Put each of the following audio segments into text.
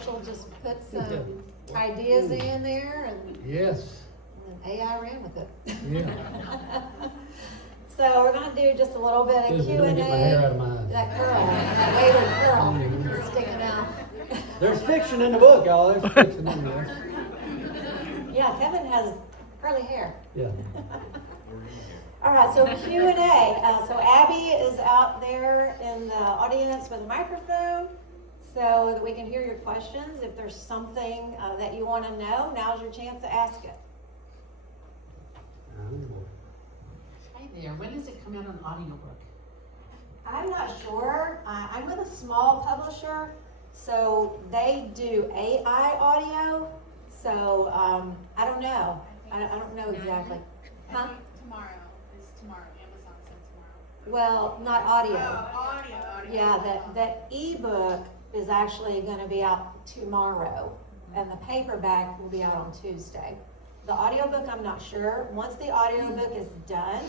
Marshall just put some ideas in there and Yes. AI ran with it. Yeah. So we're gonna do just a little bit of Q Let and me get my hair out of A. my eyes. That curl, that wayward curl is sticking out. There's fiction in the book, y'all. There's fiction in there. Yeah, Kevin has curly hair. Yeah. All right, so Q and A. So Abby is out there in the audience with a microphone so that we can hear your questions. If there's something that you want to know, now's your chance to ask it. Hi there, when does it come out on audiobook? I'm not sure. I'm with a small publisher, so they do AI audio. So I don't know. I don't know exactly. Huh? Tomorrow. Amazon said tomorrow. Well, not audio. Audio. Yeah, that ebook is actually going to be out tomorrow, and the paperback will be out on Tuesday. The audiobook, I'm not sure. Once the audiobook is done,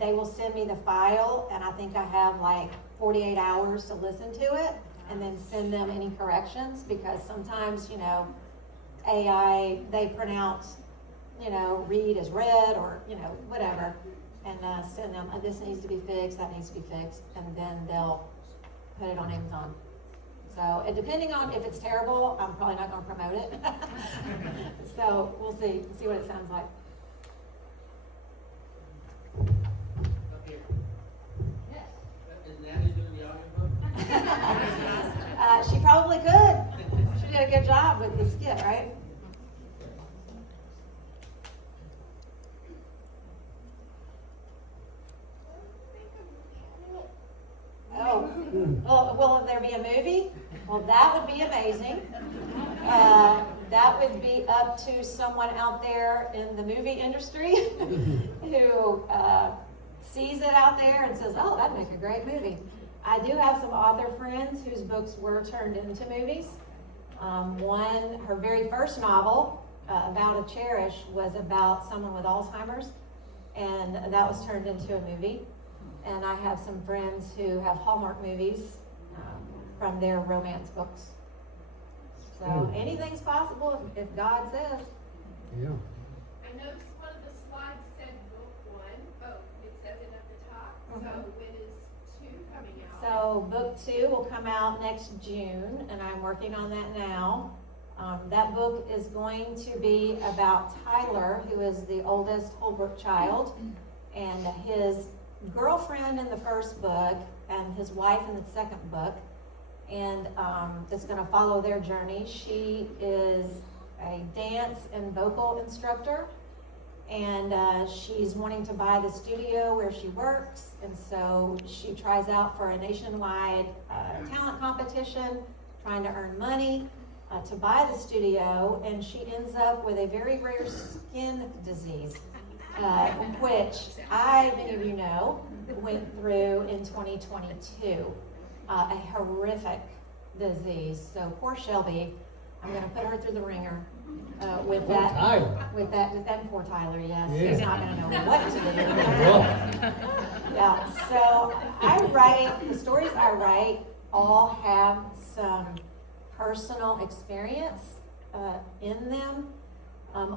they will send me the file, and I think I have like 48 hours to listen to it, and then send them any corrections, because sometimes, AI, they pronounce, read as read, or, whatever, and send them, this needs to be fixed, that needs to be fixed, and then they'll put it on Amazon. So, depending on if it's terrible, I'm probably not gonna promote it. So, we'll see what it sounds like. Up here. Yes. Is Natalie doing the audiobook? She probably could. She did a good job with the skit, right? Oh, well, will there be a movie? Well, that would be amazing. That would be up to someone out there in the movie industry who sees it out there and says, oh, that'd make a great movie. I do have some author friends whose books were turned into movies. One, her very first novel, About to Cherish, was about someone with Alzheimer's, and that was turned into a movie. And I have some friends who have Hallmark movies from their romance books. So anything's possible if God says. Yeah. I noticed one of the slides said book 1. Oh, it says it at the top. So when is 2 coming out? So book 2 will come out next June, and I'm working on that now. That book is going to be about Tyler, who is the oldest Holbrook child, and his girlfriend in the first book and his wife in the second book. And it's going to follow their journey. She is a dance and vocal instructor, and she's wanting to buy the studio where she works, and so she tries out for a nationwide talent competition, trying to earn money to buy the studio, and she ends up with a very rare skin disease, which many of you know, went through in 2022. A horrific disease. So poor Shelby, I'm going to put her through the ringer with that. Tyler. With that, and poor Tyler, yes. Yeah. He's not going to know what to do. Yeah. So the stories I write all have some personal experience in them,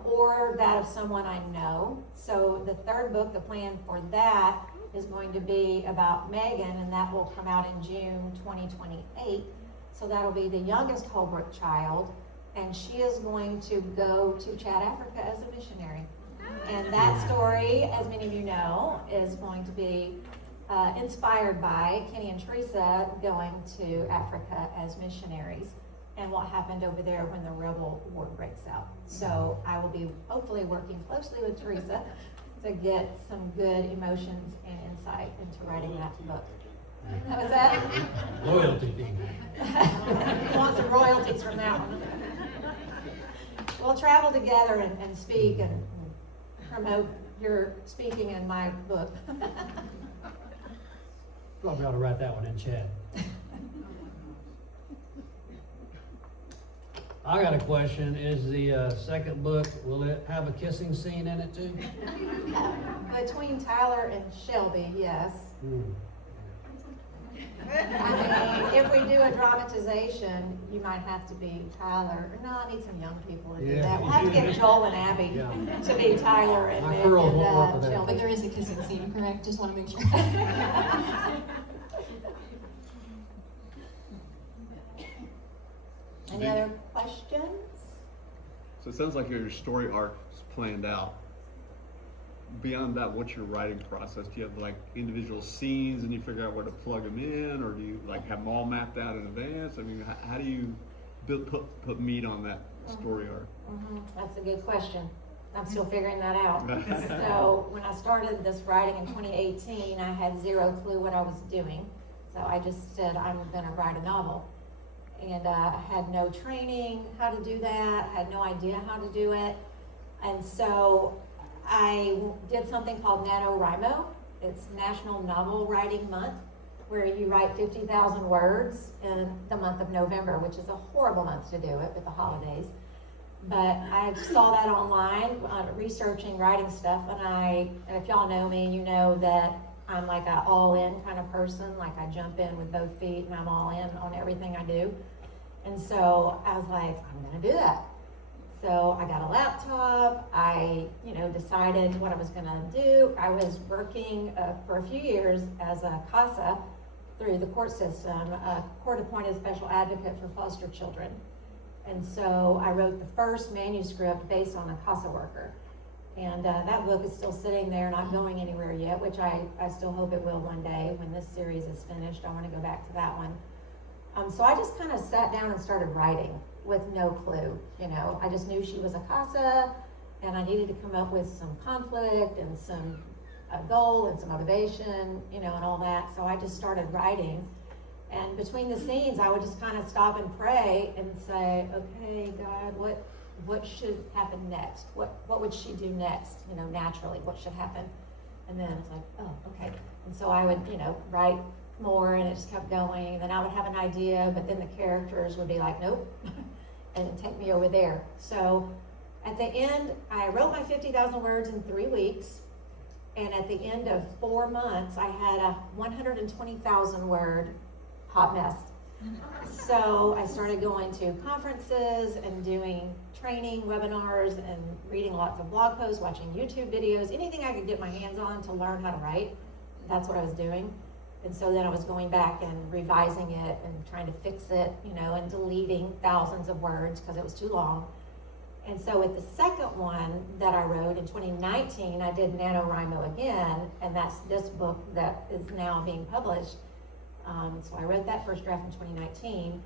or that of someone I know. So the third book, the plan for that is going to be about Megan, and that will come out in June 2028. So that'll be the youngest Holbrook child, and she is going to go to Chad, Africa as a missionary. And that story, as many of you know, is going to be inspired by Kenny and Teresa going to Africa as missionaries and what happened over there when the rebel war breaks out. So I will be hopefully working closely with Teresa to get some good emotions and insight into writing that book. How was that? Loyalty fee. Want some royalties from that one. We'll travel together and speak and promote your speaking in my book. Probably ought to write that one in chat. I got a question. Is the second book, will it have a kissing scene in it too? Between Tyler and Shelby, yes. I mean, if we do a dramatization, you might have to be Tyler. No, I need some young people to do Yeah. that. We'll have to get Joel and Abby Yeah. to be Tyler and My girls won't work with that. Jill. But there is a kissing scene, correct? Just want to make sure. Any other questions? So it sounds like your story arc is planned out. Beyond that, what's your writing process? Do you have like individual scenes and you figure out where to plug them in, or do you like have them all mapped out in advance? I mean, how do you put meat on that story arc? That's a good question. I'm still figuring that out. So when I started this writing in 2018, I had zero clue what I was doing. So I just said, I'm gonna write a novel. And I had no training how to do that, had no idea how to do it. And so I did something called NaNoWriMo. It's National Novel Writing Month, where you write 50,000 words in the month of November, which is a horrible month to do it with the holidays. But I saw that online, researching writing stuff, and if y'all know me, you know that I'm like an all-in kind of person. Like I jump in with both feet and I'm all in on everything I do. And so I was like, I'm gonna do that. So I got a laptop, I decided what I was gonna do. I was working for a few years as a CASA through the court system, a court-appointed special advocate for foster children. And so I wrote the first manuscript based on a CASA worker. And that book is still sitting there, not going anywhere yet, which I still hope it will one day when this series is finished. I want to go back to that one. So I just kind of sat down and started writing with no clue. I just knew she was a CASA, and I needed to come up with some conflict and a goal and some motivation, and all that. So I just started writing. And between the scenes, I would just kind of stop and pray and say, okay, God, what should happen next? What would she do next? Naturally, what should happen? And then it's like, oh, okay. And so I would, write more, and it just kept going. And then I would have an idea, but then the characters would be like, nope, and it'd take me over there. So at the end, I wrote my 50,000 words in 3 weeks. And at the end of 4 months, I had a 120,000 word hot mess. So I started going to conferences and doing training webinars and reading lots of blog posts, watching YouTube videos, anything I could get my hands on to learn how to write. That's what I was doing. And so then I was going back and revising it and trying to fix it, and deleting thousands of words because it was too long. And so with the second one that I wrote in 2019, I did NaNoWriMo again, and that's this book that is now being published. So I wrote that first draft in 2019,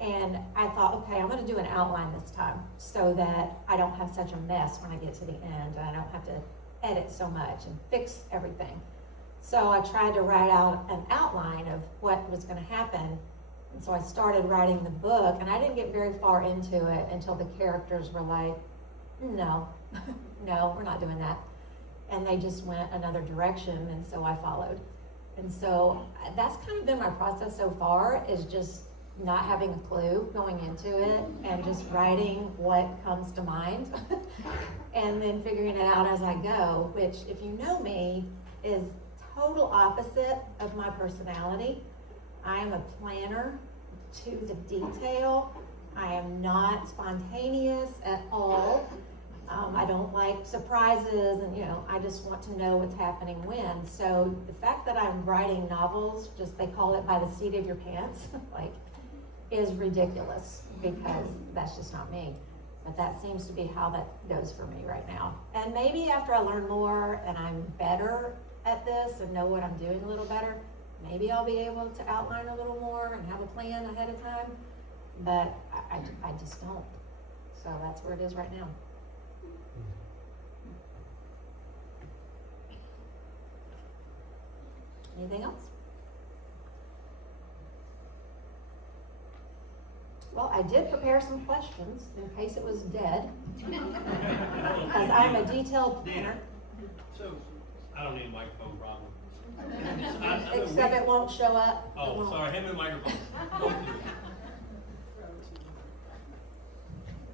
and I thought, okay, I'm gonna do an outline this time so that I don't have such a mess when I get to the end, and I don't have to edit so much and fix everything. So I tried to write out an outline of what was gonna happen, and so I started writing the book, and I didn't get very far into it until the characters were like, no, no, we're not doing that. And they just went another direction, and so I followed. And so that's kind of been my process so far, is just not having a clue going into it and just writing what comes to mind and then figuring it out as I go, which, if you know me, is total opposite of my personality. I am a planner to the detail. I am not spontaneous at all. I don't like surprises, and I just want to know what's happening when. So the fact that I'm writing novels, they call it by the seat of your pants, is ridiculous, because that's just not me. But that seems to be how that goes for me right now. And maybe after I learn more and I'm better at this and know what I'm doing a little better, maybe I'll be able to outline a little more and have a plan ahead of time. But I just don't. So that's where it is right now. Anything else? Well, I did prepare some questions in case it was dead, because I'm a detailed planner, So, I don't need a microphone problem. except it won't show up. It Oh, won't. sorry, hand me the microphone. Both of you.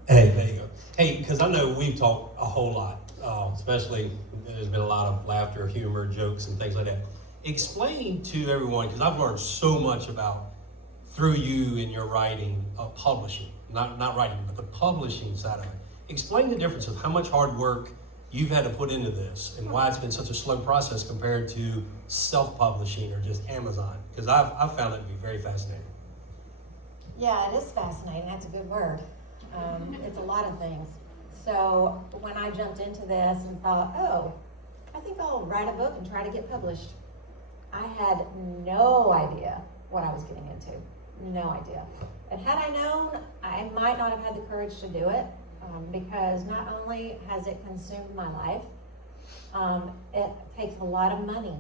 Hey, there you go. Hey, because I know we've talked a whole lot, especially there's been a lot of laughter, humor, jokes, and things like that. explain to everyone, because I've learned so much through you in your writing, publishing, not writing, but the publishing side of it. Explain the difference of how much hard work you've had to put into this and why it's been such a slow process compared to self-publishing or just Amazon, because I've found it to be very fascinating. Yeah, it is fascinating. That's a good word. It's a lot of things. So when I jumped into this and thought, oh, I think I'll write a book and try to get published, I had no idea what I was getting into. No idea. And had I known, I might not have had the courage to do it, because not only has it consumed my life, it takes a lot of money,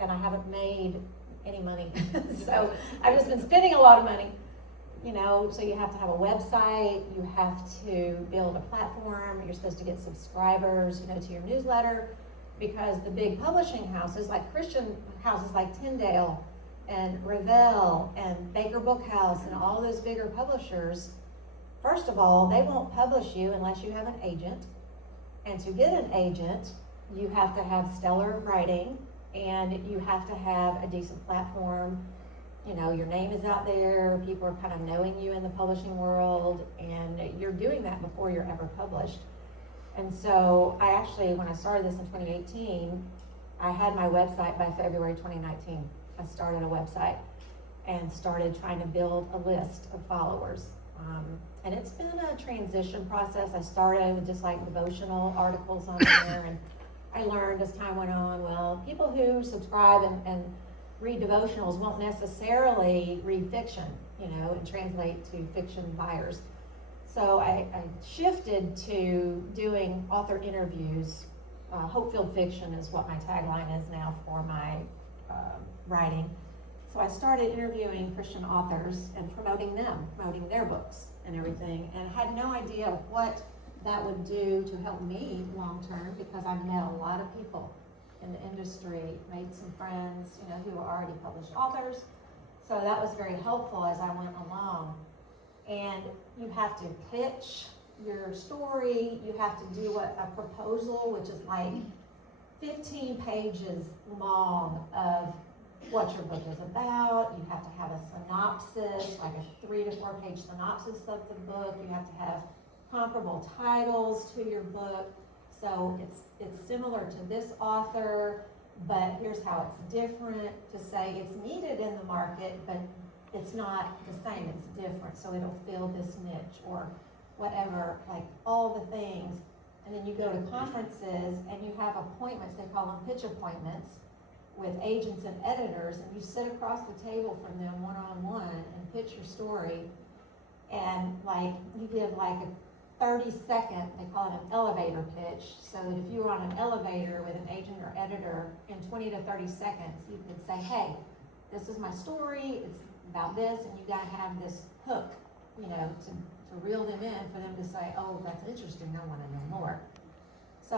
and I haven't made any money. So I've just been spending a lot of money, you know. So you have to have a website, you have to build a platform, you're supposed to get subscribers, you know, to your newsletter, because the big publishing houses, like Christian houses like Tyndale and Revell and Baker Bookhouse and all those bigger publishers, first of all, they won't publish you unless you have an agent. And to get an agent, you have to have stellar writing, and you have to have a decent platform. You know, your name is out there, people are kind of knowing you in the publishing world, and you're doing that before you're ever published. And so I actually, when I started this in 2018, I had my website by February 2019. I started a website and started trying to build a list of followers. And it's been a transition process. I started with just like devotional articles on there, and I learned as time went on, well, people who subscribe and read devotionals won't necessarily read fiction, you know, and translate to fiction buyers. So I shifted to doing author interviews. Hope-filled fiction is what my tagline is now for my writing. So I started interviewing Christian authors and promoting them, promoting their books and everything, and had no idea what that would do to help me long term, because I've met a lot of people in the industry, made some friends, you know, who are already published authors. So that was very helpful as I went along. And you have to pitch your story, you have to do a proposal, which is like 15 pages long of what your book is about. You have to have a synopsis, like a 3 to 4 page synopsis of the book. You have to have comparable titles to your book. So it's similar to this author, but here's how it's different, to say it's needed in the market, but it's not the same, it's different, so it'll fill this niche or whatever, like all the things. And then you go to conferences and you have appointments, they call them pitch appointments, with agents and editors, and you sit across the table from them one-on-one and pitch your story, and like you give like a 30-second, they call it an elevator pitch, so that if you were on an elevator with an agent or editor, in 20 to 30 seconds, you could say, hey, this is my story, it's about this, and you gotta have this hook, you know, to reel them in, for them to say, oh, that's interesting, I wanna know more.